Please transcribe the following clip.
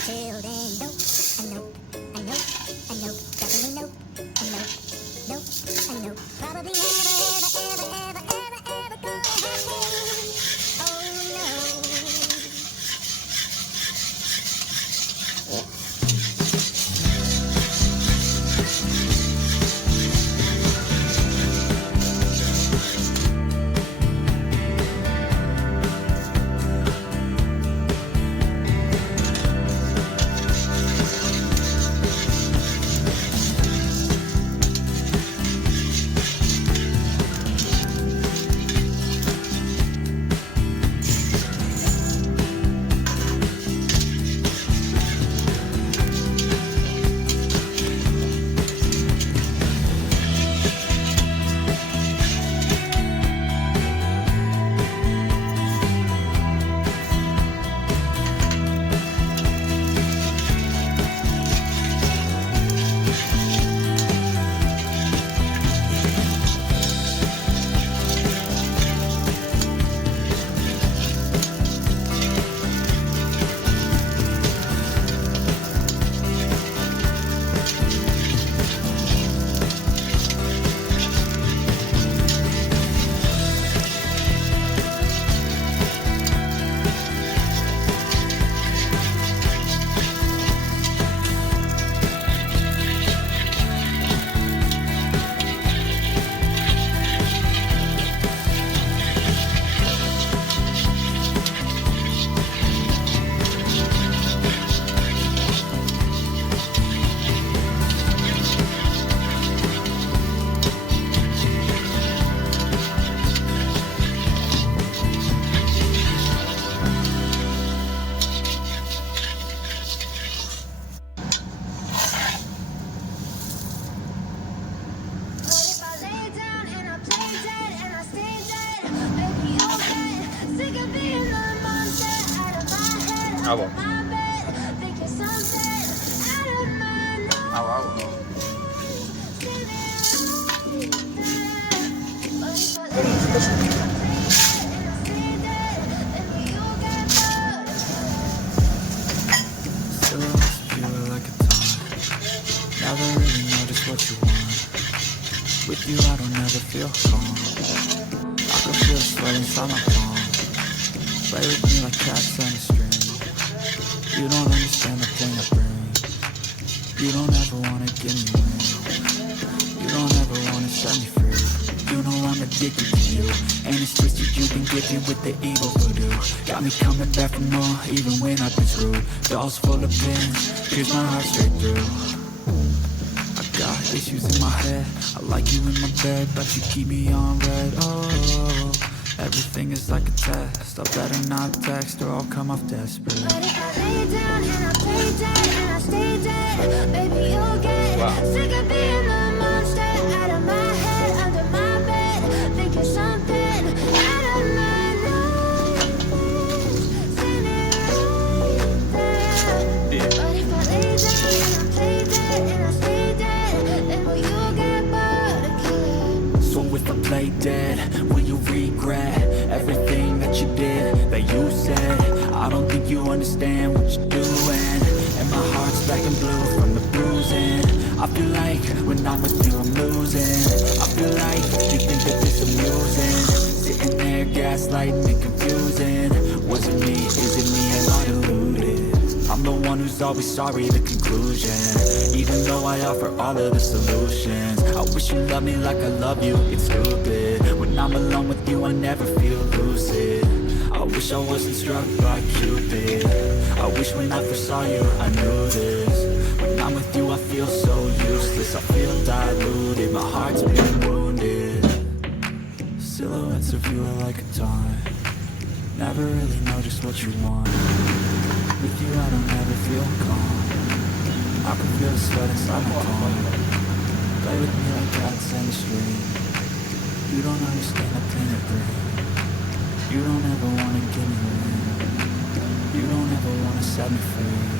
until then, nope, I know, definitely nope, I know, nope, I know, probably ever gonna happen. Oh no. Hago. Hago. Still feel like a ton. Never really know just what you want. With you I don't ever feel calm. I can feel the sweat inside my palm. Play with me like cats on a string. You don't understand the pain I bring. You don't ever wanna give me wings. You don't ever wanna set me free. You know I'm addicted to you, and it's twisted you've been gifted with the evil voodoo. Got me coming back for more, even when I've been screwed. Dolls full of pins, pierce my heart straight through. I got issues in my head, I like you in my bed, but you keep me on red. Oh, everything is like a test, I better not text or I'll come off desperate. But if I lay down and I play dead and I stay dead, baby you'll get sick of being the monster out of my head, under my bed, thinking something out of my nightmares, seen it right there. But if I lay down and I play dead and I stay dead, then will you get bored again? So if I play dead, will you regret everything that you did, that you said? I don't think you understand what you're doing, and my heart's black and blue from the bruising. I feel like when I'm with you I'm losing. I feel like you think that this amusing, sitting there gaslighting and confusing. Was it me? Is it me? Am I deluded? I'm the one who's always sorry, the conclusion. Even though I offer all of the solutions, I wish you loved me like I love you, it's stupid. When I'm alone with you I never feel lucid. I wish I wasn't struck by Cupid. I wish when I first saw you I knew this. When I'm with you I feel so useless, I feel diluted, my heart's been wounded. Silhouettes of you are like a taunt. Never really know just what you want. With you I don't ever feel calm. I can feel the sweat inside my palm. Play with me like cats in the street. You don't understand the pain it brings. You don't ever wanna give me room. You don't ever wanna set me free.